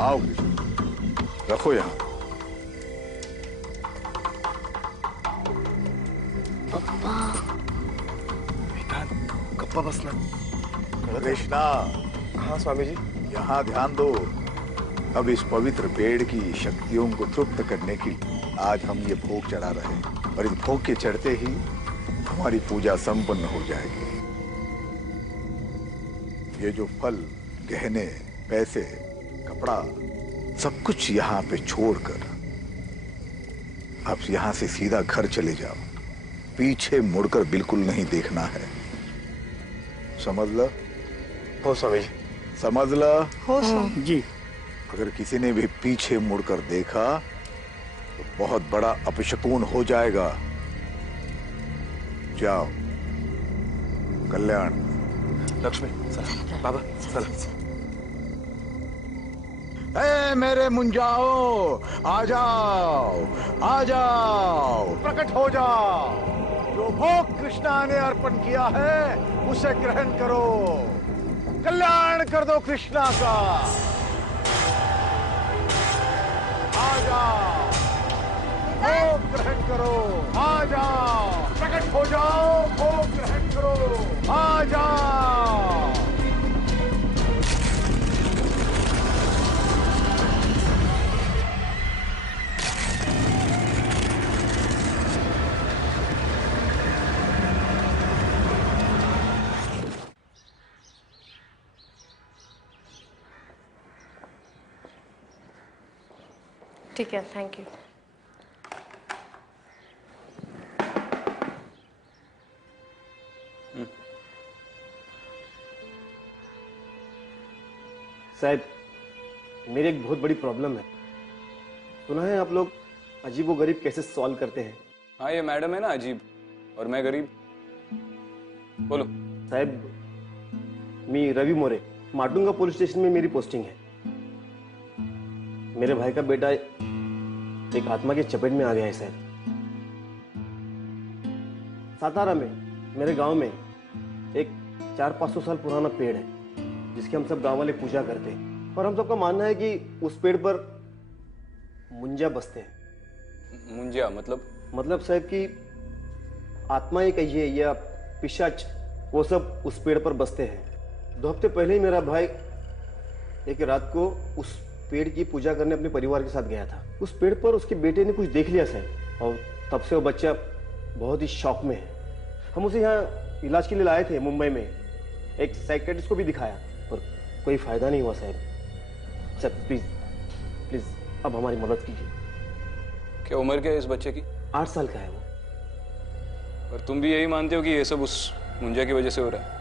आओ कृष्ण, रखो यहाँ। गप्पा बसना। कृष्णा। हाँ स्वामी जी। यहाँ ध्यान दो। अब इस पवित्र पेड़ की शक्तियों को तृप्त करने के लिए आज हम ये भोग चढ़ा रहे हैं, और इस भोग के चढ़ते ही हमारी पूजा संपन्न हो जाएगी। ये जो फल, गहने, पैसे, कपड़ा, सब कुछ यहाँ पे छोड़कर अब यहाँ से सीधा घर चले जाओ। पीछे मुड़कर बिल्कुल नहीं देखना है। समझ लो? हो स्वामी जी। समझ लो? हो स्वामी जी। अगर किसी ने भी पीछे मुड़कर देखा तो बहुत बड़ा अपशकुन हो जाएगा। जाओ। कल्याण। लक्ष्मी चल। बाबा चल। ए मेरे मुंजाओ, आ जाओ, आ जाओ, प्रकट हो जाओ। जो भोग कृष्णा ने अर्पण किया है उसे ग्रहण करो। कल्याण कर दो कृष्णा का। आ जाओ, भोग ग्रहण करो। आ जाओ, प्रकट हो जाओ, भोग ग्रहण करो। आ जाओ। ठीक है, थैंक यू। साहब, मेरी एक बहुत बड़ी प्रॉब्लम है। सुना है आप लोग अजीबो गरीब केसेस सॉल्व करते हैं। हाँ, ये मैडम है ना अजीब, और मैं गरीब। बोलो। साहब, मैं रवि मोरे, माटुंगा पुलिस स्टेशन में मेरी पोस्टिंग है। मेरे भाई का बेटा एक आत्मा की चपेट में आ गया है साहब। सातारा में, मेरे गांव में एक 400-500 साल पुराना पेड़ है जिसकी हम सब गांव वाले पूजा करते हैं, और हम सबका मानना है कि उस पेड़ पर मुंजा बसते हैं। मुंजिया मतलब साहब कि आत्माएं कहिए या पिशाच, वो सब उस पेड़ पर बसते हैं। 2 हफ्ते पहले ही मेरा भाई एक रात को उस पेड़ की पूजा करने अपने परिवार के साथ गया था। उस पेड़ पर उसके बेटे ने कुछ देख लिया साहब, और तब से वो बच्चा बहुत ही शॉक में है। हम उसे यहाँ इलाज के लिए लाए थे मुंबई में, एक साइकियाट्रिस्ट को भी दिखाया, पर कोई फायदा नहीं हुआ साहब। सर प्लीज प्लीज अब हमारी मदद कीजिए। क्या उम्र क्या है इस बच्चे की? 8 साल का है वो। और तुम भी यही मानते हो कि ये सब उस मुंजिया की वजह से हो रहा है?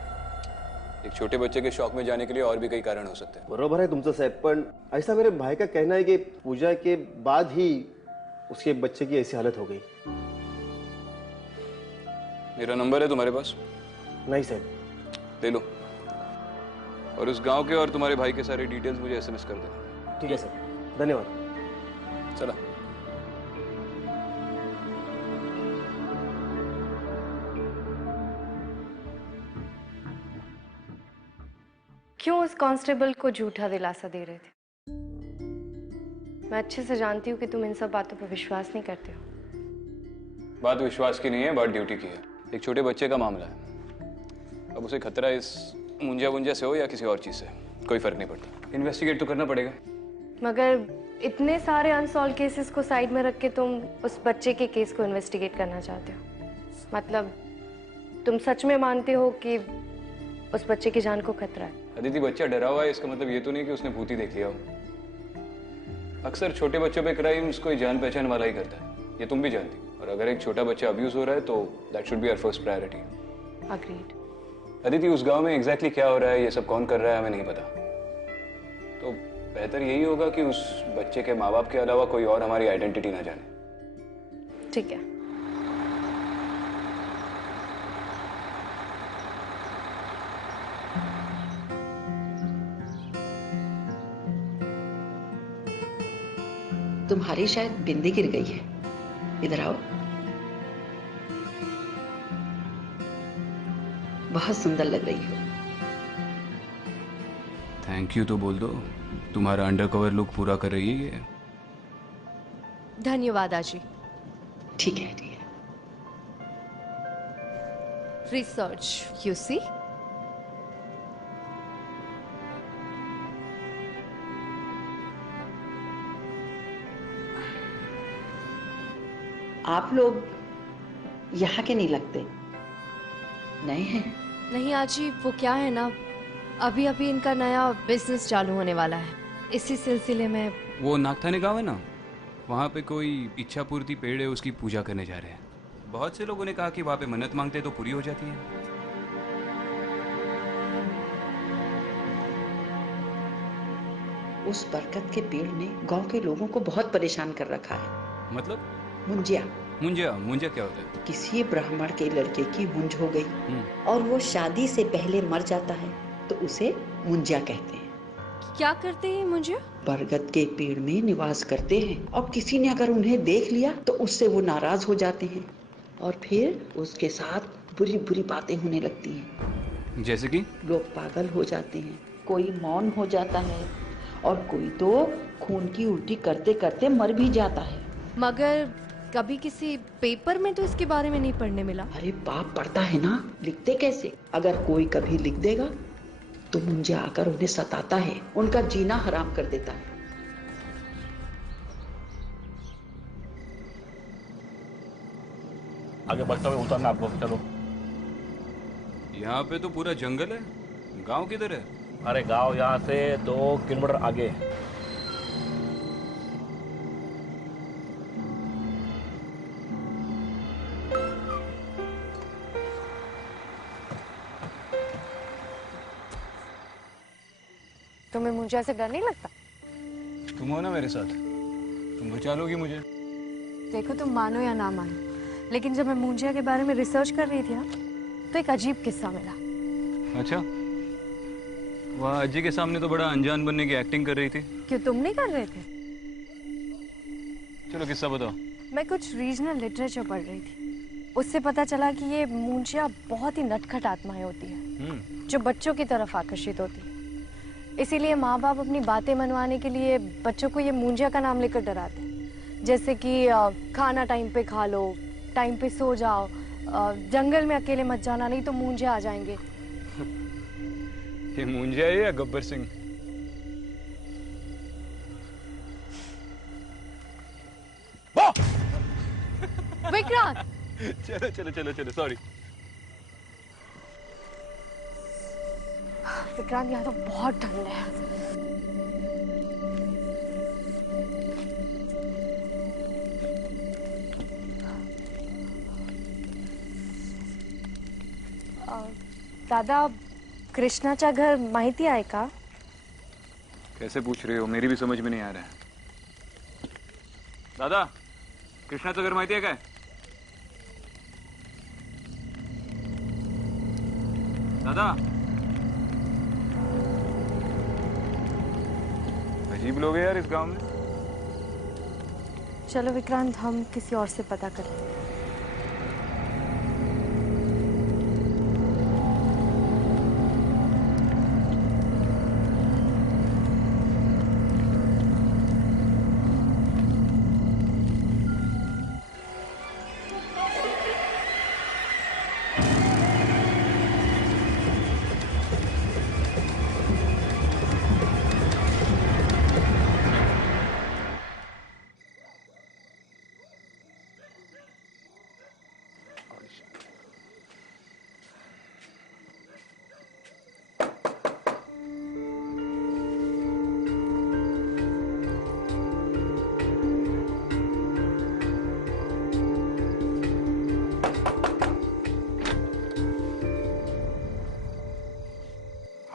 एक छोटे बच्चे के शौक में जाने के लिए और भी कई कारण हो सकते हैं। बरोबर है तुमसे साहब, पर ऐसा मेरे भाई का कहना है कि पूजा के बाद ही उसके बच्चे की ऐसी हालत हो गई। मेरा नंबर है तुम्हारे पास? नहीं साहब। ले लो, और उस गांव के और तुम्हारे भाई के सारे डिटेल्स मुझे एसएमएस कर देना। ठीक है सर, धन्यवाद। चला। क्यों उस कांस्टेबल को झूठा दिलासा दे रहे थे? मैं अच्छे से जानती हूँ कि तुम इन सब बातों पर विश्वास नहीं करते हो। बात विश्वास की नहीं है, बात ड्यूटी की है। एक छोटे बच्चे का मामला है। अब उसे खतरा इस मुंजिया से हो या किसी और चीज से, कोई फर्क नहीं पड़ता। इन्वेस्टिगेट तो करना पड़ेगा। मगर इतने सारे अनसॉल्व केसेस को साइड में रख के तुम उस बच्चे के केस को इन्वेस्टिगेट करना चाहते हो? मतलब तुम सच में मानते हो कि उस बच्चे की जान को खतरा है? अदिति, बच्चा डरा हुआ है इसका मतलब ये तो नहीं कि उसने भूत ही देख लिया हो। अक्सर छोटे बच्चों पे क्राइम्स कोई जान पहचान वाला ही करता है, ये तुम भी जानती हो। और अगर एक छोटा बच्चा अब्यूज हो रहा है तो that should be our first priority. Agreed. Aditi, उस गांव में एग्जैक्टली क्या हो रहा है, ये सब कौन कर रहा है, हमें नहीं पता। तो बेहतर यही होगा कि उस बच्चे के माँ बाप के अलावा कोई और हमारी आइडेंटिटी ना जाने। ठीक है। तुम्हारी शायद बिंदी गिर गई है, इधर आओ। बहुत सुंदर लग रही हो। थैंक यू तो बोल दो। तुम्हारा अंडरकवर लुक पूरा कर रही है ये। धन्यवाद आजी। ठीक है ठीक है। Research you see. आप लोग यहाँ के नहीं लगते, नए हैं। नहीं आजी, वो क्या है ना, अभी अभी इनका नया बिजनेस चालू होने वाला है, इसी सिलसिले में। वो नागथाने गाँव है ना, वहाँ पे कोई इच्छा पूर्ति पेड़ है, उसकी पूजा करने जा रहे हैं। बहुत से लोगों ने कहा कि वहाँ पे मन्नत मांगते तो पूरी हो जाती है। उस बरगद के पेड़ ने गांव के लोगों को बहुत परेशान कर रखा है। मतलब? मुंजिया। मुंजिया? मुंजिया क्या होता है? किसी ब्राह्मण के लड़के की मुंज हो गई और वो शादी से पहले मर जाता है तो उसे मुंजिया कहते हैं। क्या करते हैं मुंजिया? बरगद के पेड़ में निवास करते हैं और किसी ने अगर उन्हें देख लिया तो उससे वो नाराज हो जाते हैं और फिर उसके साथ बुरी बुरी बातें होने लगती हैं। जैसे कि? लोग पागल हो जाते हैं, कोई मौन हो जाता है और कोई तो खून की उल्टी करते करते मर भी जाता है। मगर कभी किसी पेपर में तो इसके बारे में नहीं पढ़ने मिला। अरे बाप पढ़ता है ना, लिखते कैसे? अगर कोई कभी लिख देगा तो मुंजिया आकर उन्हें सताता है, उनका जीना हराम कर देता है। आगे बस स्टॉप में उतरना आपको, चलो। यहाँ पे तो पूरा जंगल है, गांव किधर है? अरे गांव यहाँ से 2 किलोमीटर आगे है। तुम्हें मुंजिया से डर नहीं लगता? तुम हो ना मेरे साथ, तुम बचा लोगी मुझे। देखो, तुम मानो या ना मानो, लेकिन जब मैं मुंजिया के बारे में रिसर्च कर रही थी ना, तो एक अजीब किस्सा मिला। अच्छा, वहाँ अज्जी के सामने तो बड़ा अनजान बनने की एक्टिंग कर रही थी। क्यों, तुम नहीं कर रहे थे? चलो किस्सा बताओ। मैं कुछ रीजनल लिटरेचर पढ़ रही थी, उससे पता चला कि ये मुंजिया बहुत ही नटखट आत्माएं होती है जो बच्चों की तरफ आकर्षित होती है। इसीलिए माँ बाप अपनी बातें मनवाने के लिए बच्चों को ये मुंजिया का नाम लेकर डराते हैं, जैसे कि खाना टाइम पे खा लो, टाइम पे सो जाओ, जंगल में अकेले मत जाना नहीं तो मुंजिया आ जाएंगे। ये मुंजिया है या गब्बर सिंह? विक्रांत! चलो चलो चलो चलो, सॉरी। विक्रांत, यहाँ तो बहुत ठंड है। दादा, कृष्णाचा घर माहिती आहे का? कैसे पूछ रहे हो, मेरी भी समझ में नहीं आ रहा है। दादा, कृष्णाचं घर माहिती आहे काय? दादा, अजीब लोग हैं यार इस गांव में। चलो विक्रांत, हम किसी और से पता करते हैं।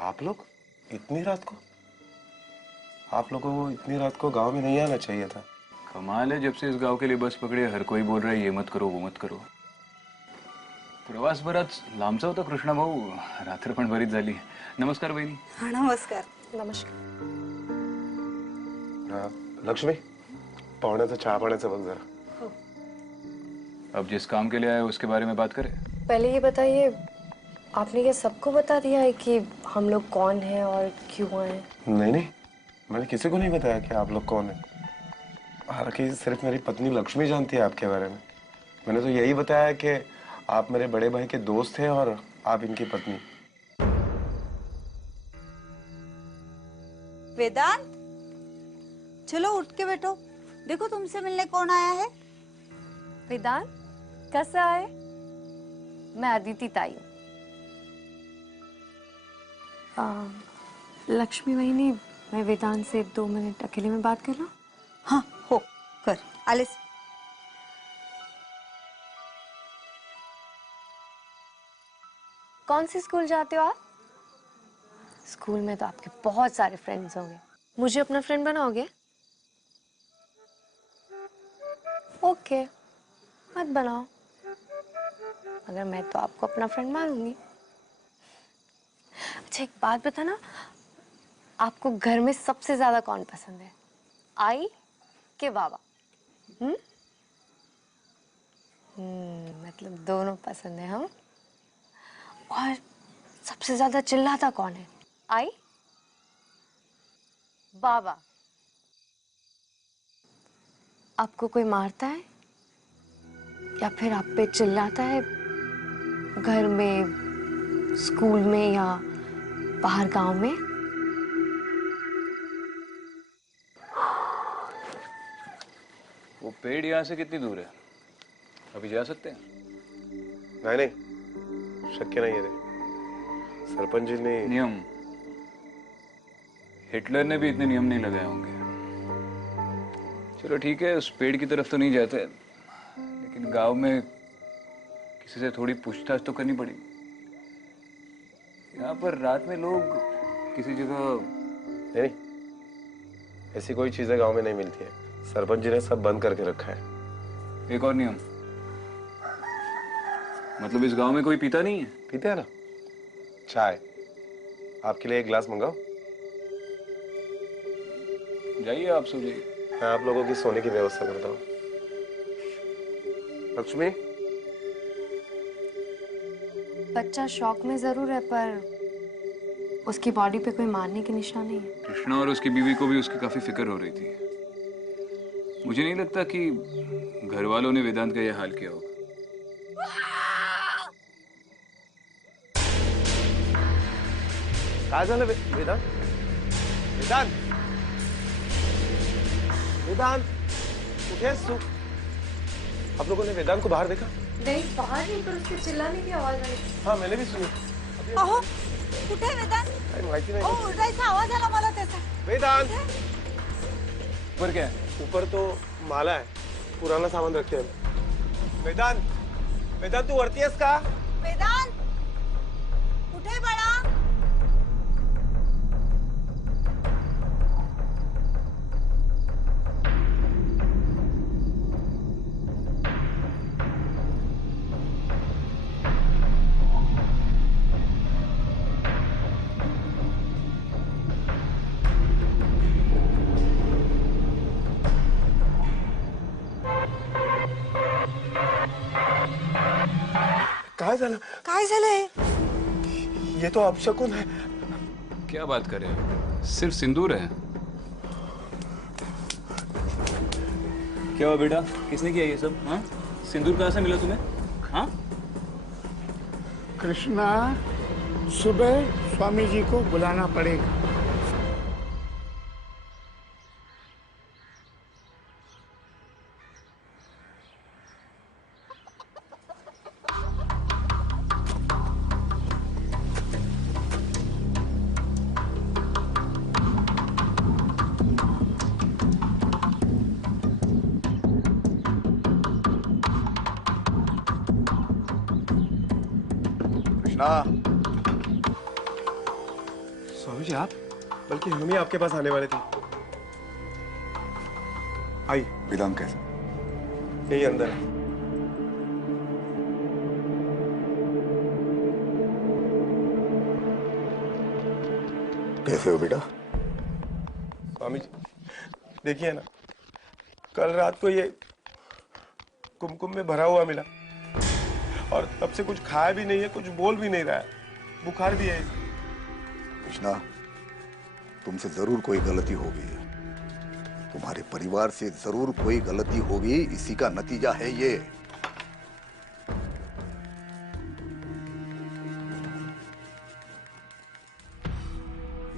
आप लोग इतनी रात को? आप लोगों को इतनी रात को गांव में नहीं आना चाहिए था। कमाल है, जब से इस गांव के लिए बस पकड़ी हर कोई बोल रहा है ये मत करो वो मत करो। प्रवास बराच लांबचा होता कृष्णा भाऊ, रात्र पण बरीच झाली। नमस्कार बहिणी। हाँ नमस्कार। नमस्कार। लक्ष्मी, पाहुण्याचं चहा पाण्याचं बघ जरा। अब जिस काम के लिए आए उसके बारे में बात करें। पहले ये बताइए, आपने क्या सबको बता दिया है कि हम लोग कौन हैं और क्यों आए? नहीं नहीं, मैंने किसी को नहीं बताया कि आप लोग कौन है। हालांकि सिर्फ मेरी पत्नी लक्ष्मी जानती है आपके बारे में। मैंने तो यही बताया कि आप मेरे बड़े भाई के दोस्त हैं और आप इनकी पत्नी। वेदांत, चलो उठ के बैठो। देखो तुमसे मिलने कौन आया है। वेदांत, कैसा है? मैं अदिति ताई हूँ। लक्ष्मी वहिनी, मैं वेदांत से 2 मिनट अकेले में बात कर लूं? हाँ हो, कर आलिस। कौन सी स्कूल जाते हो आप? स्कूल में तो आपके बहुत सारे फ्रेंड्स होंगे, मुझे अपना फ्रेंड बनाओगे? ओके, मत बनाओ, मगर मैं तो आपको अपना फ्रेंड मानूंगी। अच्छा एक बात बताना, आपको घर में सबसे ज्यादा कौन पसंद है, आई के बाबा? मतलब दोनों पसंद है हम। और सबसे ज्यादा चिल्लाता कौन है, आई बाबा? आपको कोई मारता है या फिर आप पे चिल्लाता है, घर में, स्कूल में या बाहर गांव में? वो पेड़ यहाँ से कितनी दूर है? अभी जा सकते हैं? नहीं, शक्य नहीं है रे। सरपंच जी ने नियम, हिटलर ने भी इतने नियम नहीं लगाए होंगे। चलो ठीक है, उस पेड़ की तरफ तो नहीं जाते, लेकिन गांव में किसी से थोड़ी पूछताछ तो करनी पड़ेगी। यहाँ पर रात में लोग किसी जगह नहीं, ऐसी कोई चीजें गांव में नहीं मिलती है। सरपंच जी ने सब बंद करके रखा है। एक और नियम, मतलब इस गांव में कोई पीता नहीं है? पीते हैं ना चाय। आपके लिए एक गिलास मंगाओ? जाइए, आप सो जाइए। मैं आप लोगों की सोने की व्यवस्था करता हूँ। लक्ष्मी, बच्चा शौक में जरूर है, पर उसकी बॉडी पे कोई मारने के निशान नहीं है। कृष्णा और उसकी बीवी को भी उसकी काफी फिक्र हो रही थी। मुझे नहीं लगता कि घर वालों ने वेदांत का यह हाल किया होगा। काय झालं वेदांत? वेदांत, वेदांत, कुठे आहेस तू? आप लोगों ने वेदांत को बाहर देखा? नहीं, बाहर नहीं, पर उसके चिल्लाने की आवाज आई। हाँ, मैंने भी सुनी। अहो, कुठे आहे वेदांत? काही माहिती नाही। अहो, ओरडायचा आवाज आला मला त्याचा। वेदांत, ऊपर क्या है? ऊपर तो माला है, पुराना सामान रखे है। वेदांत, वेदांत तू वरती आहेस का? वेदांत, कुठे आहे बाळा? काय झालं? काय झालंय? ये तो अपशकुन है। क्या बात कर रहे हो? सिर्फ सिंदूर है। क्या हुआ बेटा, किसने किया ये सब? हाँ, सिंदूर कहाँ से मिला तुम्हें? हाँ, कृष्णा, सुबह स्वामी जी को बुलाना पड़ेगा। कृष्णा, स्वामी जी आप? बल्कि हम ही आपके पास आने वाले थे। आई वेदांत कैसे? यही अंदर है। कैसे हो बेटा? स्वामी जी देखिए ना, कल रात को ये कुमकुम में भरा हुआ मिला और तब से कुछ खाया भी नहीं है, कुछ बोल भी नहीं रहा है, बुखार भी है इसे। कृष्णा, तुमसे जरूर कोई गलती होगी, तुम्हारे परिवार से जरूर कोई गलती होगी, इसी का नतीजा है ये।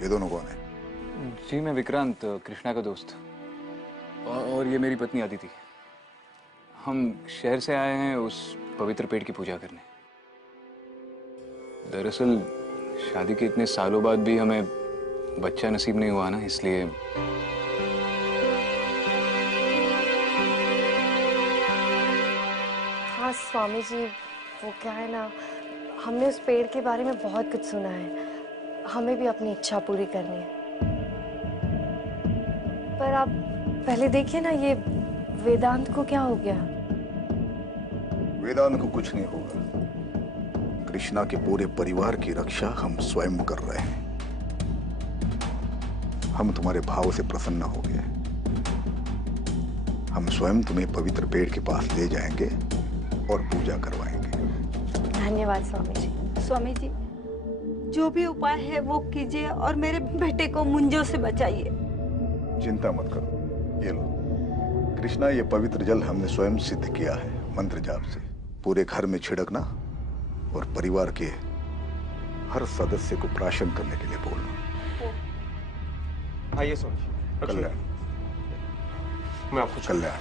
ये दोनों कौन है? जी मैं विक्रांत, कृष्णा का दोस्त, और ये मेरी पत्नी अदिति। हम शहर से आए हैं उस पवित्र पेड़ की पूजा करने। दरअसल शादी के इतने सालों बाद भी हमें बच्चा नसीब नहीं हुआ ना, इसलिए। हाँ स्वामी जी, वो क्या है ना, हमने उस पेड़ के बारे में बहुत कुछ सुना है, हमें भी अपनी इच्छा पूरी करनी है। पर आप पहले देखिए ना, ये वेदांत को क्या हो गया? वेदांत को कुछ नहीं होगा। कृष्णा के पूरे परिवार की रक्षा हम स्वयं कर रहे हैं। हम तुम्हारे भाव से प्रसन्न हो गए। हम स्वयं तुम्हें पवित्र पेड़ के पास ले जाएंगे और पूजा करवाएंगे। धन्यवाद स्वामी जी। स्वामी जी, जो भी उपाय है वो कीजिए और मेरे बेटे को मुंजों से बचाइए। चिंता मत करो, ये लो। कृष्णा, ये पवित्र जल हमने स्वयं सिद्ध किया है मंत्र जाप से। पूरे घर में छिड़कना और परिवार के हर सदस्य को प्राशन करने के लिए बोलना। आइए स्वामी जी। कल्याण। मैं आपको कल्याण।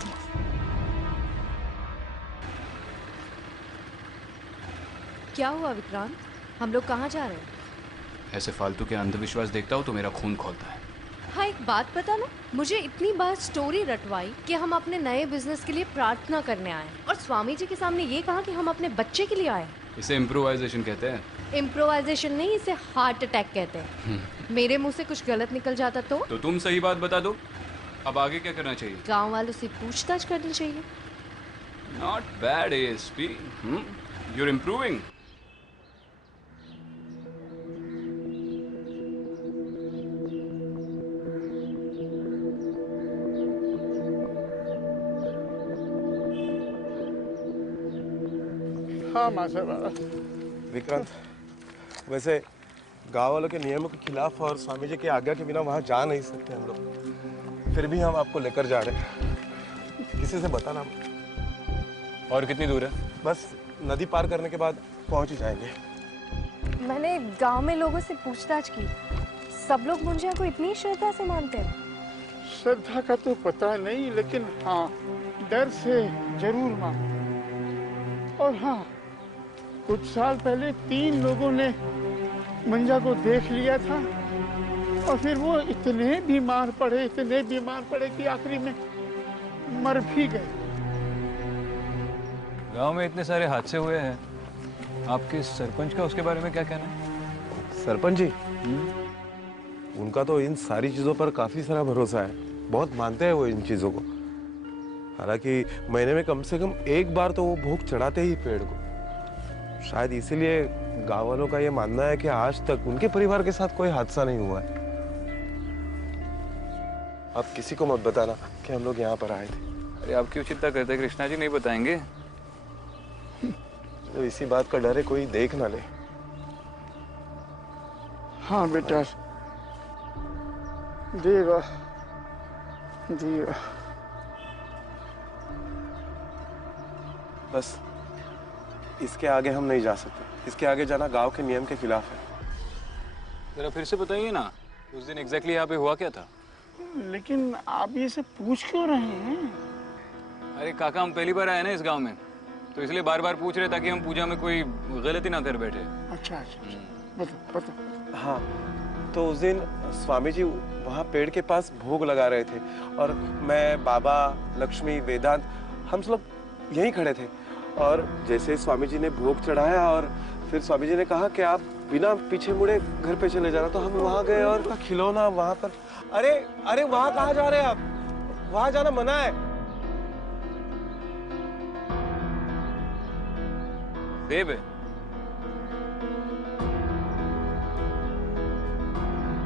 क्या हुआ विक्रांत, हम लोग कहाँ जा रहे हैं? ऐसे फालतू के अंधविश्वास देखता हूँ तो मेरा खून खौलता है। हाँ एक बात पता ना, मुझे इतनी बार स्टोरी रटवाई कि हम अपने नए बिजनेस के लिए प्रार्थना करने आए, और स्वामी जी के सामने ये कहा कि हम अपने बच्चे के लिए आए। इसे इम्प्रोवाइजेशन कहते हैं। इम्प्रोवाइजेशन नहीं, इसे हार्ट अटैक कहते हैं। मेरे मुंह से कुछ गलत निकल जाता तो तुम सही बात बता दो। अब आगे क्या करना चाहिए? गांव वालों से पूछताछ करनी चाहिए। Not bad ASP, you're improving. हाँ माशाल्लाह। विक्रांत, वैसे गांव वालों के नियमों के खिलाफ और स्वामी जी की आज्ञा के बिना वहां जा नहीं सकते हम लोग, फिर भी हम आपको लेकर जा रहे हैं। किसी से बताना। और कितनी दूर है? बस नदी पार करने के बाद पहुंच ही जाएंगे। मैंने गांव में लोगों से पूछताछ की, सब लोग मुंजिया को इतनी श्रद्धा से मानते हैं। श्रद्धा का तो पता नहीं, लेकिन हाँ डर से जरूर मानो। और हाँ, कुछ साल पहले 3 लोगों ने मंजा को देख लिया था और फिर वो इतने बीमार पड़े कि आखिरी में मर भी गए। गांव में इतने सारे हादसे हुए हैं, आपके सरपंच का उसके बारे में क्या कहना है? सरपंच जी, उनका तो इन सारी चीजों पर काफी सारा भरोसा है, बहुत मानते हैं वो इन चीजों को। हालांकि महीने में कम से कम एक बार तो वो भोग चढ़ाते ही पेड़ को। शायद इसीलिए गांव वालों का ये मानना है कि आज तक उनके परिवार के साथ कोई हादसा नहीं हुआ है। आप किसी को मत बताना कि हम लोग यहाँ पर आए थे। अरे आप क्यों चिंता करते हैं, कृष्णा जी नहीं बताएंगे। तो इसी बात का डर है कोई देख ना ले। हाँ बेटा, देवा देवा। बस इसके आगे हम नहीं जा सकते। इसके आगे जाना गांव के नियम के खिलाफ है। जरा फिर से बताइए ना, उस दिन एग्जैक्टली यहाँ पे हुआ क्या था? लेकिन आप ये सब पूछ क्यों रहे हैं? अरे काका, हम पहली बार आए ना इस गांव में, तो इसलिए बार बार पूछ रहे ताकि हम पूजा में कोई गलती ना कर बैठे। अच्छा अच्छा, बताओ। हाँ, तो उस दिन स्वामी जी वहाँ पेड़ के पास भोग लगा रहे थे और मैं, बाबा, लक्ष्मी, वेदांत, हम सब लोग यहीं खड़े थे। और जैसे स्वामी जी ने भोग चढ़ाया और फिर स्वामी जी ने कहा कि आप बिना पीछे मुड़े घर पे चले जाना, तो हम वहाँ गए और खिलौना वहाँ पर। अरे अरे, वहाँ कहाँ जा रहे हैं आप? वहाँ जाना मना है। देव है।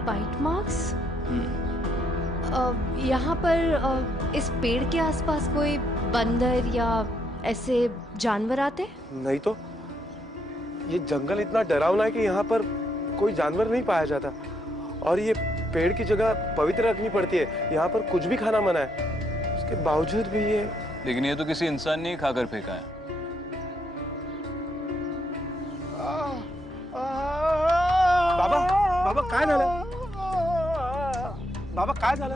Bite marks? यहाँ पर इस पेड़ के आसपास कोई बंदर या ऐसे जानवर आते? नहीं तो, ये जंगल इतना डरावना है कि यहाँ पर कोई जानवर नहीं पाया जाता। और ये पेड़ की जगह पवित्र रखनी पड़ती है, यहाँ पर कुछ भी खाना मना है, उसके बावजूद भी ये। लेकिन ये तो किसी इंसान ने ही खाकर फेंका है। बाबा, बाबा काय झालं? बाबा काय झालं?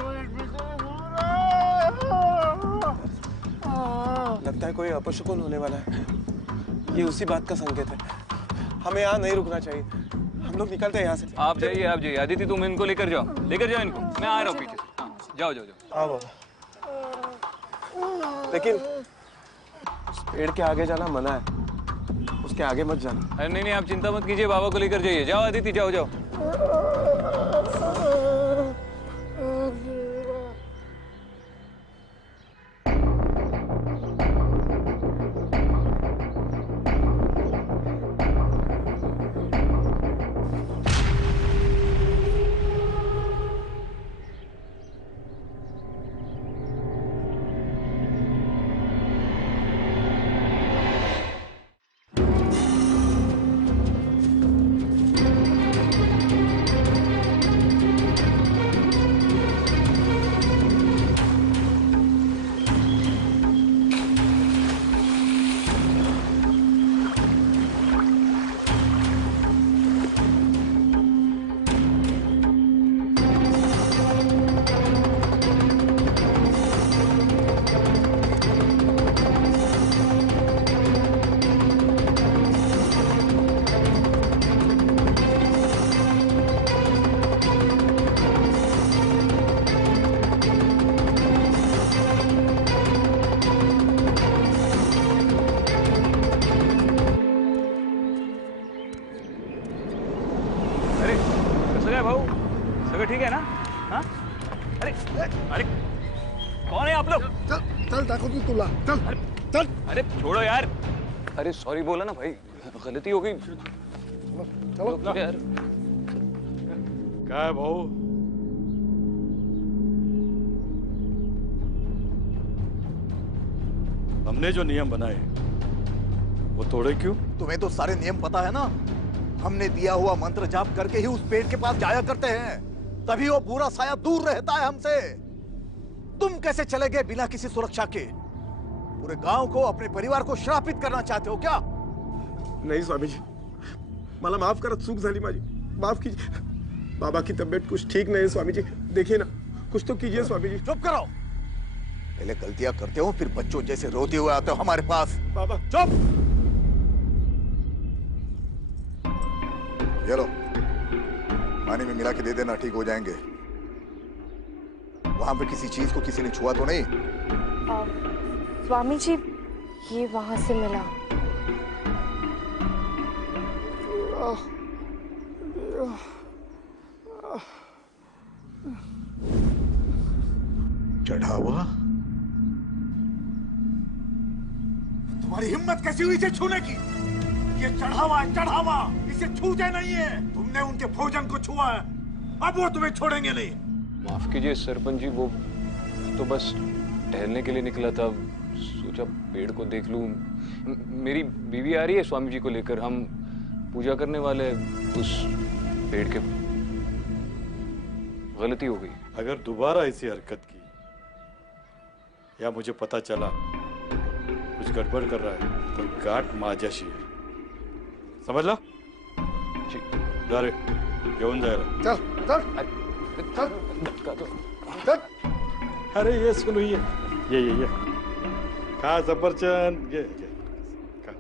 लगता है कोई अपशकुन होने वाला है। ये उसी बात का संकेत है। हमें यहाँ नहीं रुकना चाहिए। हम लोग निकलते हैं यहाँ से। आप जाइए, आप जाइए। आदित्य तुम इनको लेकर जाओ इनको। मैं आ रहा हूँ पीछे से। हाँ, जाओ जाओ जाओ। हाँ बाबा। लेकिन उस पेड़ के आगे जाना मना है, उसके आगे मत जाना। अरे नहीं, आप चिंता मत कीजिए, बाबा को लेकर जाइए। जाओ आदित्य, जाओ जाओ। ठीक है ना? हाँ? अरे कौन है आप लोग? चल दाखवतो तुला, चल। अरे छोड़ो यार। अरे सॉरी बोला ना भाई, गलती हो गई। चलो यार। क्या है भाऊ? हमने जो नियम बनाए वो तोड़े क्यों? तुम्हें तो सारे नियम पता है ना। हमने दिया हुआ मंत्र जाप करके ही उस पेड़ के पास जाया करते हैं, तभी वो बुरा साया दूर रहता है हमसे। तुम कैसे चले गए बिना किसी सुरक्षा के? पूरे गांव को, अपने परिवार को श्रापित करना चाहते हो क्या? नहीं स्वामी जी, मला माफ करा, चूक झाली माझी, माफ कीजिए। बाबा की तबीयत कुछ ठीक नहीं है स्वामी जी, देखिए ना, कुछ तो कीजिए स्वामी जी। चुप करो। पहले गलतियां करते हो, फिर बच्चों जैसे रोते हुए आते हो हमारे पास। बाबा चुप। ये लो, पानी में मिला के दे देना, ठीक हो जाएंगे। वहां पे किसी चीज को किसी ने छुआ तो नहीं? स्वामी जी, ये वहां से मिला। चढ़ावा? तुम्हारी हिम्मत कैसी हुई इसे छूने की? ये चढ़ावा है, चढ़ावा, इसे छूते नहीं है। तुमने उनके भोजन को छुआ है, अब वो तुम्हें छोड़ेंगे नहीं। माफ कीजिए सरपंच जी, वो तो बस टहलने के लिए निकला था, सोचा पेड़ को देख लूं। मेरी बीवी आ रही है स्वामी जी को लेकर, हम पूजा करने वाले उस पेड़ के। गलती हो गई। अगर दोबारा ऐसी हरकत की या मुझे पता चला कुछ गड़बड़ कर रहा है तो गाठ माझ्याशी है, समझला? जी। जा रे, घेऊन जायला। चल। अरे ये सुनो, ये खा सफरचंद, घे खा।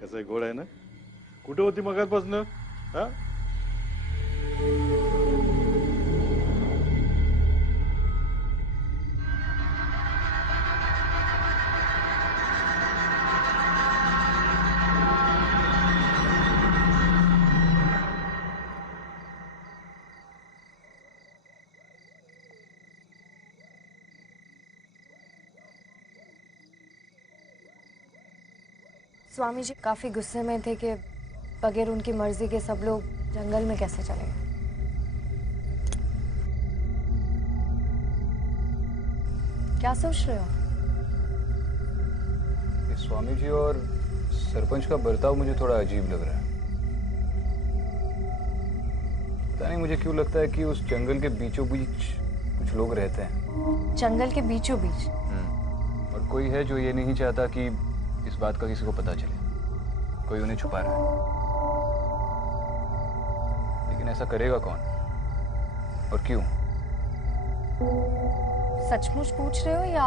कसं गोड आहे ना? कुठे होती मगाचपासून? हा? स्वामी जी काफी गुस्से में थे कि बगैर उनकी मर्जी के सब लोग जंगल में कैसे चले गए। क्या सोच रहे हो? ये स्वामी जी और सरपंच का बर्ताव मुझे थोड़ा अजीब लग रहा है। पता नहीं मुझे क्यों लगता है कि उस जंगल के बीचों बीच कुछ लोग रहते हैं। जंगल के बीचों बीच? और कोई है जो ये नहीं चाहता कि इस बात का किसी को पता चले, कोई उन्हें छुपा रहा है। लेकिन ऐसा करेगा कौन और क्यों? सचमुच पूछ रहे हो या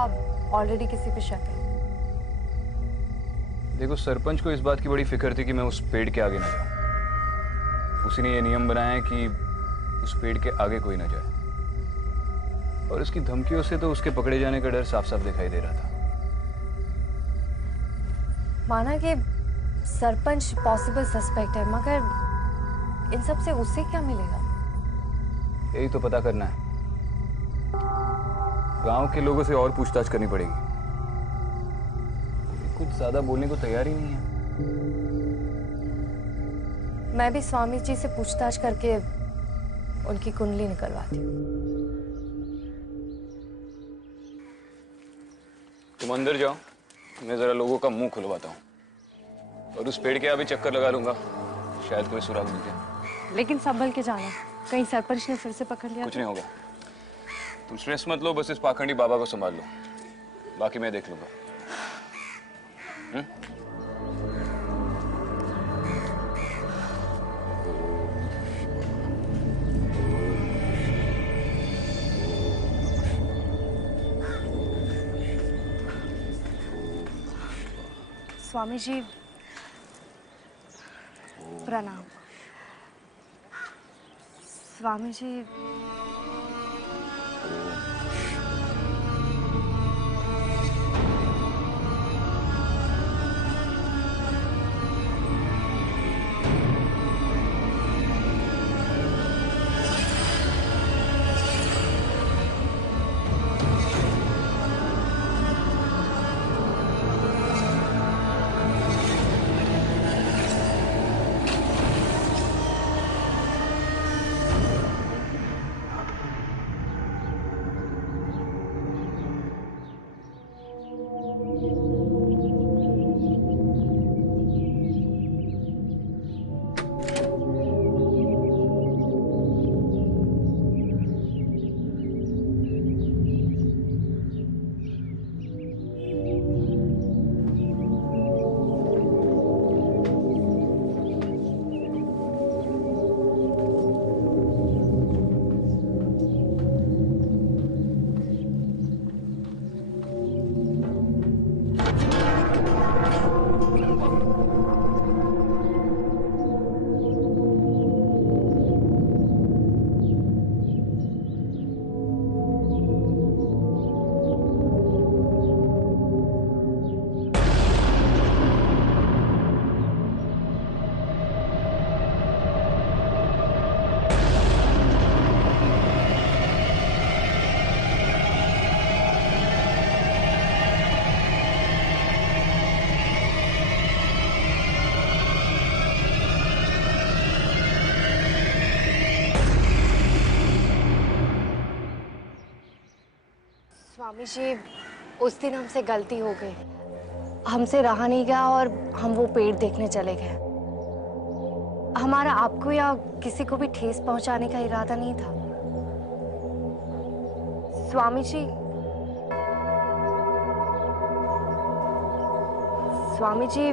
ऑलरेडी किसी पे शक है? देखो, सरपंच को इस बात की बड़ी फिक्र थी कि मैं उस पेड़ के आगे ना जाऊं। उसी ने ये नियम बनाया है कि उस पेड़ के आगे कोई ना जाए, और उसकी धमकियों से तो उसके पकड़े जाने का डर साफ साफ दिखाई दे रहा था। माना कि सरपंच पॉसिबल सस्पेक्ट है, मगर इन सब से उससे क्या मिलेगा? यही तो पता करना है। गांव के लोगों से और पूछताछ करनी पड़ेगी। कोई कुछ ज्यादा बोलने को तैयार ही नहीं है। मैं भी स्वामी जी से पूछताछ करके उनकी कुंडली निकलवाती हूँ। तुम अंदर जाओ, मैं जरा लोगों का मुंह खुलवाता हूँ, और उस पेड़ के अभी चक्कर लगा लूंगा, शायद कोई सुराग मिल जाए। लेकिन संभल के जाना, कहीं सरपंच ने फिर से पकड़ लिया। कुछ नहीं होगा, तुम स्ट्रेस मत लो, बस इस पाखंडी बाबा को संभाल लो, बाकी मैं देख लूंगा। स्वामी जी प्रणाम। स्वामी जी स्वामी जी, उस दिन हमसे गलती हो गई, हमसे रहा नहीं गया और हम वो पेड़ देखने चले गए। हमारा आपको या किसी को भी ठेस पहुंचाने का इरादा नहीं था। स्वामी जी, स्वामी जी,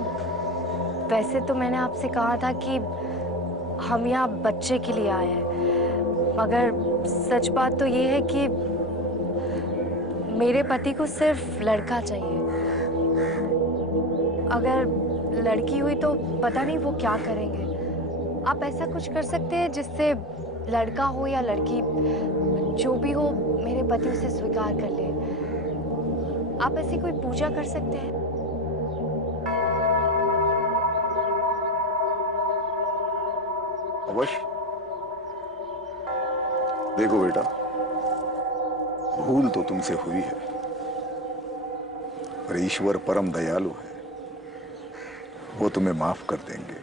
वैसे तो मैंने आपसे कहा था कि हम यहाँ बच्चे के लिए आए हैं, मगर सच बात तो ये है कि मेरे पति को सिर्फ लड़का चाहिए। अगर लड़की हुई तो पता नहीं वो क्या करेंगे। आप ऐसा कुछ कर सकते हैं जिससे लड़का हो या लड़की, जो भी हो, मेरे पति उसे स्वीकार कर ले। आप ऐसी कोई पूजा कर सकते हैं? अवश्य। देखो बेटा, भूल तो तुमसे हुई है, पर ईश्वर परम दयालु है, वो तुम्हें माफ कर देंगे।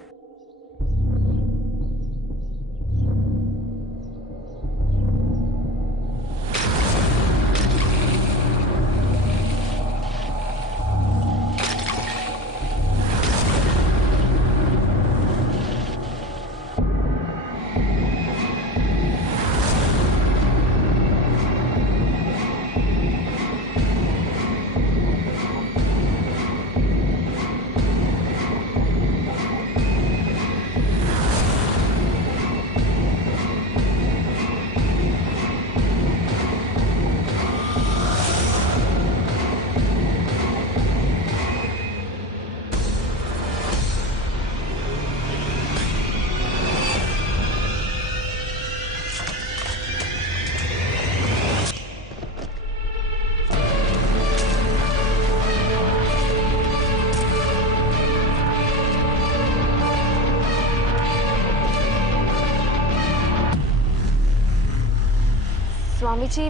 स्वामी जी,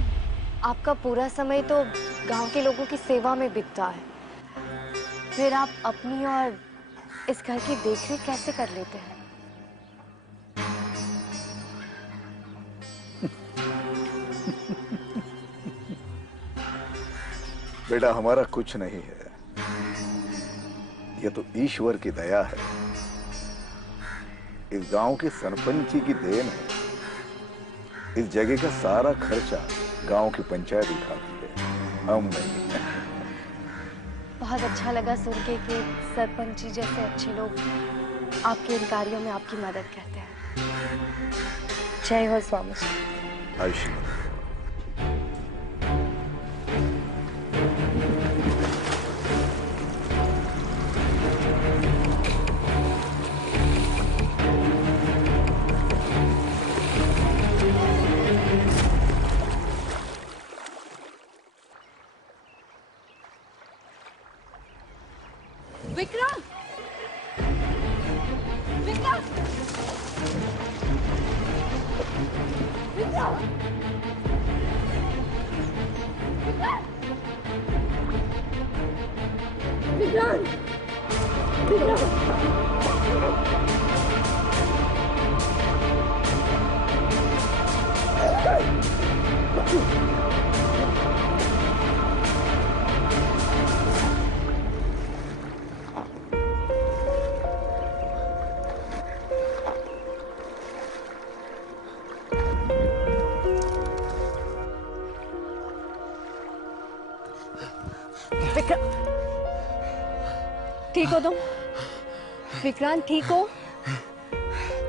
आपका पूरा समय तो गांव के लोगों की सेवा में बीतता है, फिर आप अपनी और इस घर की देखरेख कैसे कर लेते हैं? बेटा, हमारा कुछ नहीं है, यह तो ईश्वर की दया है। इस गांव के सरपंच जी की देन है। इस जगह का सारा खर्चा गांव की पंचायत उठाती है, हम नहीं। बहुत अच्छा लगा सुन के कि सरपंच जी जैसे अच्छे लोग आपके इन कार्यों में आपकी मदद करते हैं। जय हो स्वामी जी। आशीर्वाद। विक्रम! विक्रम! विक्रम! विक्रम! ठीक हो तुम? विक्रांत ठीक हो?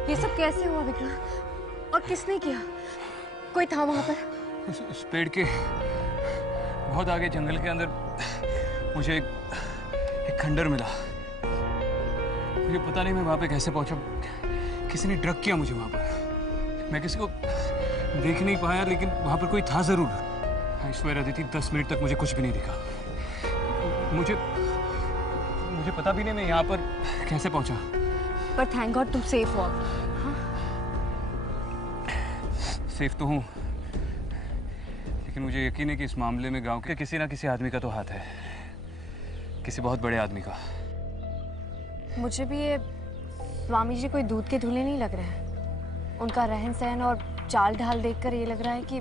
ये सब कैसे हुआ विक्रांत? और किसने किया? कोई था वहां पर? उस पेड़ के बहुत आगे जंगल के अंदर मुझे एक खंडर मिला। मुझे पता नहीं मैं वहां पे कैसे पहुंचा। किसी ने ड्रग किया मुझे वहां पर। मैं किसी को देख नहीं पाया, लेकिन वहां पर कोई था जरूर। आई स्वेयर अदिति, 10 मिनट तक मुझे कुछ भी नहीं दिखा। मुझे पता भी नहीं मैं यहाँ पर कैसे पहुंचा। पर थैंक गॉड तुम सेफ हो। हाँ? सेफ तो हूँ, लेकिन मुझे यकीन है कि इस मामले में गांव के किसी ना किसी आदमी का तो हाथ है, किसी बहुत बड़े आदमी का। मुझे भी ये स्वामी जी कोई दूध के धुले नहीं लग रहे हैं। उनका रहन सहन और चाल ढाल देखकर ये लग रहा है कि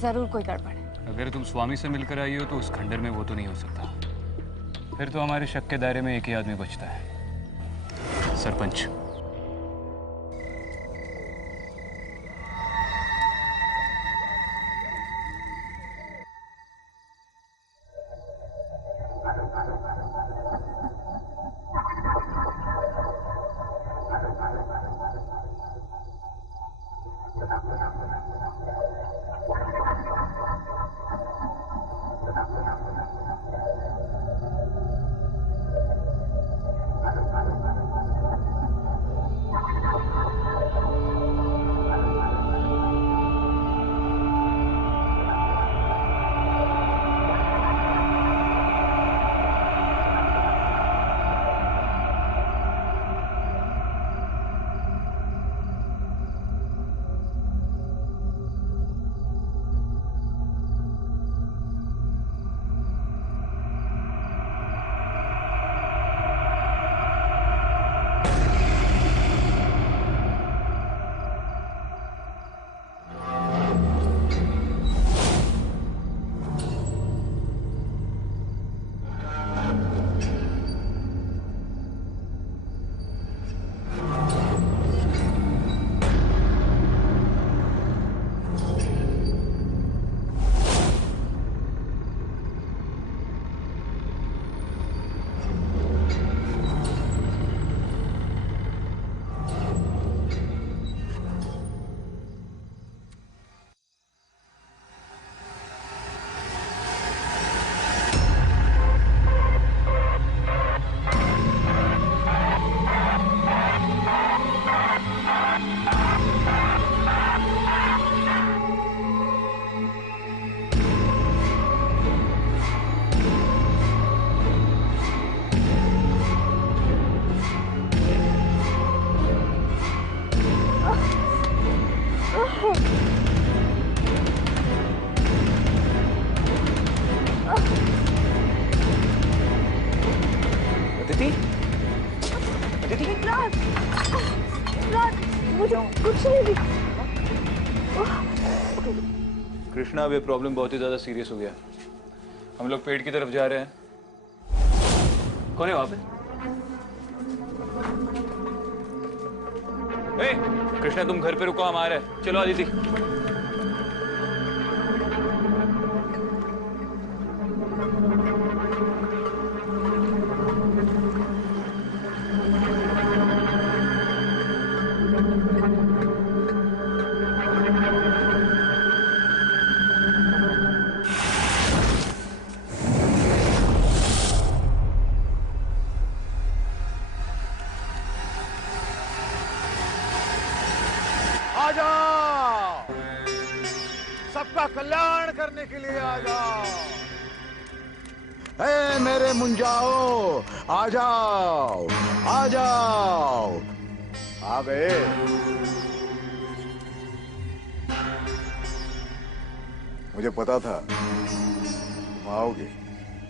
जरूर कोई गड़बड़ है। अगर तुम स्वामी से मिलकर आई हो तो उस खंडर में वो तो नहीं हो सकता। फिर तो हमारे शक के दायरे में एक ही आदमी बचता है, सरपंच। अदिति विक्रांत, मुझे कुछ नहीं दिखा। कृष्णा, अब ये प्रॉब्लम बहुत ही ज्यादा सीरियस हो गया। हम लोग पेड़ की तरफ जा रहे हैं। कौन है वहां पे? ए, कृष्णा तुम घर पे रुको, हम आ रहे हैं। चलो अदिति। आ जाओ, सबका कल्याण करने के लिए आ जाओ। ए मेरे मुंजाओ, आ जाओ, आ जाओ। आ गए। मुझे पता था तुम आओगे,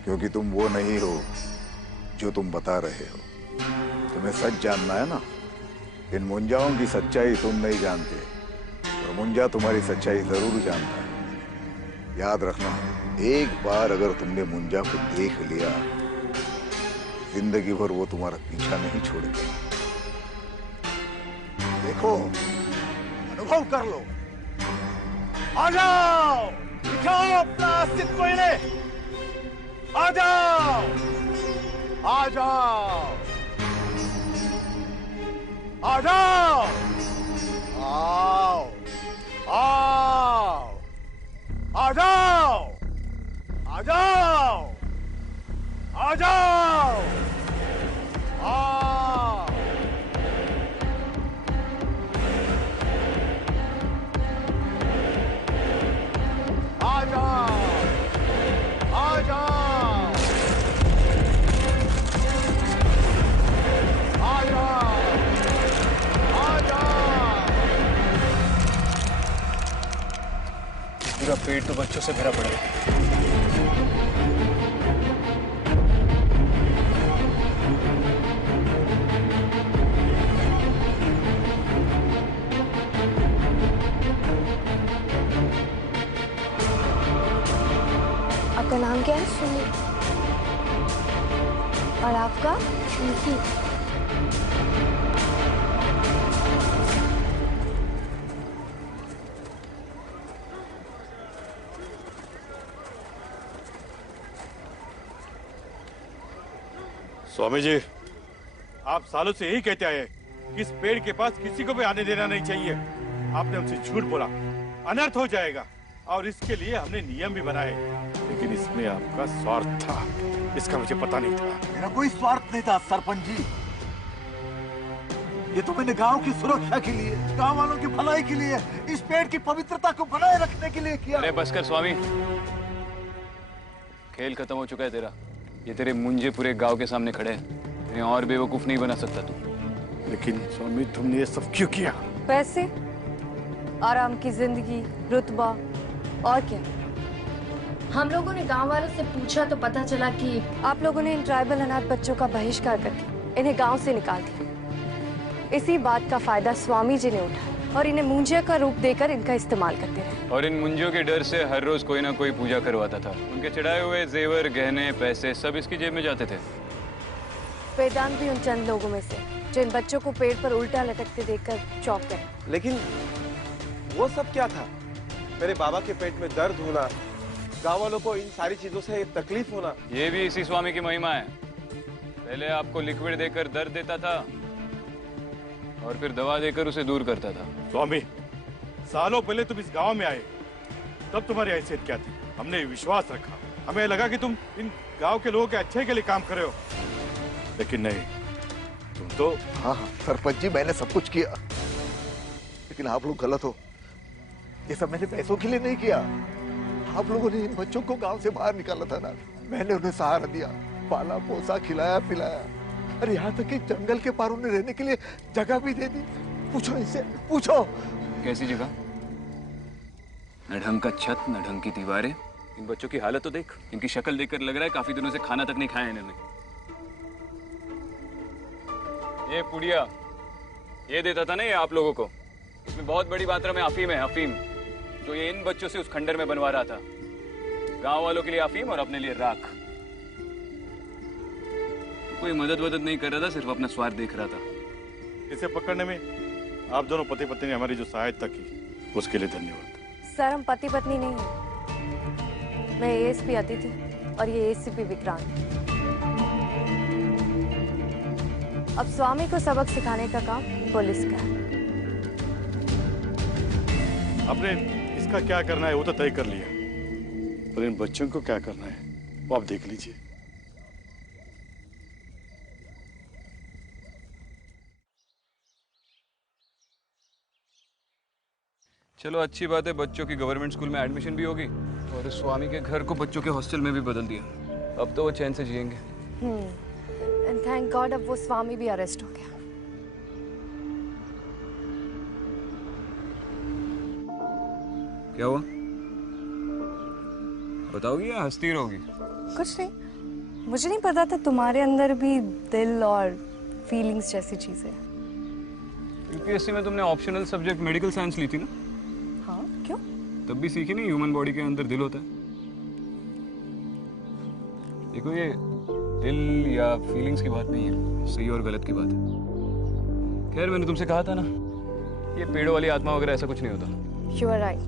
क्योंकि तुम वो नहीं हो जो तुम बता रहे हो। तुम्हें सच जानना है ना। इन मुंजाओं की सच्चाई तुम नहीं जानते, और मुंजा तुम्हारी सच्चाई जरूर जानता है। याद रखना, एक बार अगर तुमने मुंजा को देख लिया, जिंदगी भर वो तुम्हारा पीछा नहीं छोड़ेगा। देखो, अनुभव कर लो। आ जाओ, दिखाओ अपना अस्तित्व इन्हें। आ जाओ, आ जाओ, आ जाओ, आओ, आओ, आ जाओ, आ जाओ, आ जाओ, आओ। आ जाओ, आ जाओ, आ जाओ, आ जाओ। पूरा पेट तो बच्चों से भरा पड़ा है। आपका नाम क्या है? सुनी। और आपका? निकी। स्वामी जी, आप सालों से यही कहते आए कि इस पेड़ के पास किसी को भी आने देना नहीं चाहिए। आपने हमसे झूठ बोला, अनर्थ हो जाएगा, और इसके लिए हमने नियम भी बनाए, लेकिन इसमें आपका स्वार्थ था। इसका मुझे पता नहीं था। मेरा कोई स्वार्थ नहीं था सरपंच जी। ये तो मैंने गांव की सुरक्षा के लिए, गांव वालों की भलाई के लिए, इस पेड़ की पवित्रता को बनाए रखने के लिए किया। अरे बस कर स्वामी, खेल खत्म हो चुका है तेरा। ये तेरे मुंजे पूरे गांव के सामने खड़े हैं। इन्हें और बेवकूफ नहीं बना सकता तू। लेकिन स्वामी, तुमने ये सब क्यों किया? पैसे, आराम की जिंदगी, रुतबा, और क्या? हम लोगों ने गांव वालों से पूछा तो पता चला कि आप लोगों ने इन ट्राइबल अनाथ बच्चों का बहिष्कार करके इन्हें गांव से निकाल दिया। इसी बात का फायदा स्वामी जी ने उठाया और इन्हें मुंजिया का रूप देकर इनका इस्तेमाल करते रहे। और इन मुंजियों के डर से हर रोज कोई ना कोई पूजा करवाता था। उनके चढ़ाए हुए जेवर, गहने, पैसे सब इसकी जेब में जाते थे। वेदांत भी उन चंद लोगों में से जो इन बच्चों को पेड़ पर उल्टा लटकते देखकर चौंक गए। लेकिन वो सब क्या था? मेरे बाबा के पेट में दर्द होना, गाँव वालों को इन सारी चीजों से तकलीफ होना, ये भी इसी स्वामी की महिमा है। पहले आपको लिक्विड देकर दर्द देता था और फिर दवा देकर उसे दूर करता था। स्वामी, सालों पहले तुम इस गांव में आए, तब तुम्हारी हैसियत क्या थी? हमने विश्वास रखा, हमें लगा कि तुम इन गांव के लोगों के अच्छे के लिए काम कर रहे हो, लेकिन नहीं, तुम तो। हाँ सरपंच जी, मैंने सब कुछ किया, लेकिन आप लोग गलत हो। ये सब मैंने पैसों के लिए नहीं किया। आप लोगों ने इन बच्चों को गांव से बाहर निकाला था ना, मैंने उन्हें सहारा दिया, पाला पोसा, खिलाया पिलाया, और यहाँ तक कि जंगल के पार उन्हें रहने के लिए जगह भी दे दी। पूछो इनसे, पूछो। कैसी जगह? न ढंग का छत, न ढंग की दीवारें। इन बच्चों की हालत तो देख। इनकी शक्ल देखकर लग रहा है काफी दिनों से खाना तक नहीं खाया इन्होंने। ये पुड़िया ये देता था ना ये आप लोगों को, इसमें बहुत बड़ी मात्रा में अफीम है, अफीम, जो ये इन बच्चों से उस खंडर में बनवा रहा था। गांव वालों के लिए अफीम और अपने लिए राख। तो कोई मदद वदद नहीं कर रहा था, सिर्फ अपना स्वार्थ देख रहा था। इसे पकड़ने में आप दोनों पति पत्नी ने हमारी जो सहायता की उसके लिए धन्यवाद। सर हम पति पत्नी नहीं हैं। मैं एएसपी अदिति और ये एसीपी विक्रांत। अब स्वामी को सबक सिखाने का काम पुलिस का है। आपने इसका क्या करना है वो तो तय कर लिया, पर इन बच्चों को क्या करना है वो आप देख लीजिए। चलो अच्छी बात है, बच्चों की गवर्नमेंट स्कूल में एडमिशन भी होगी और इस स्वामी के घर को बच्चों के हॉस्टल में भी बदल दिया। अब तो वो चैन से जिएंगे। एंड थैंक गॉड अब वो स्वामी भी अरेस्ट हो गया। क्या हुआ बताओगी या हंसती रहोगी? कुछ नहीं, मुझे नहीं पता था तुम्हारे अंदर भी दिल और फीलिंग्स जैसी चीजें। यूपीएससी में तुमने ऑप्शनल सब्जेक्ट मेडिकल साइंस ली थी ना? हाँ क्यों? तब भी सीखी नहीं ह्यूमन बॉडी के अंदर दिल होता है। देखो ये दिल या फीलिंग्स की बात नहीं है, सही और गलत की बात है। खैर मैंने तुमसे कहा था ना, ये पेड़ों वाली आत्मा वगैरह ऐसा कुछ नहीं होता। You are right.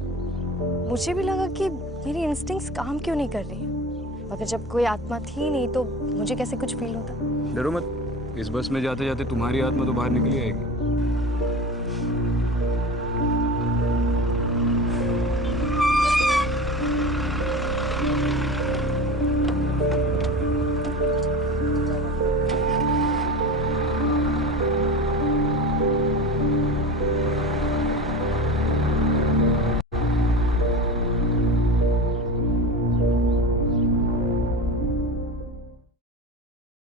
मुझे भी लगा कि मेरी इंस्टिंक्ट्स काम क्यों नहीं कर रही हैं, मगर जब कोई आत्मा थी नहीं तो मुझे कैसे कुछ फील होता। डरो मत, इस बस में जाते जाते तुम्हारी आत्मा तो बाहर निकली आएगी।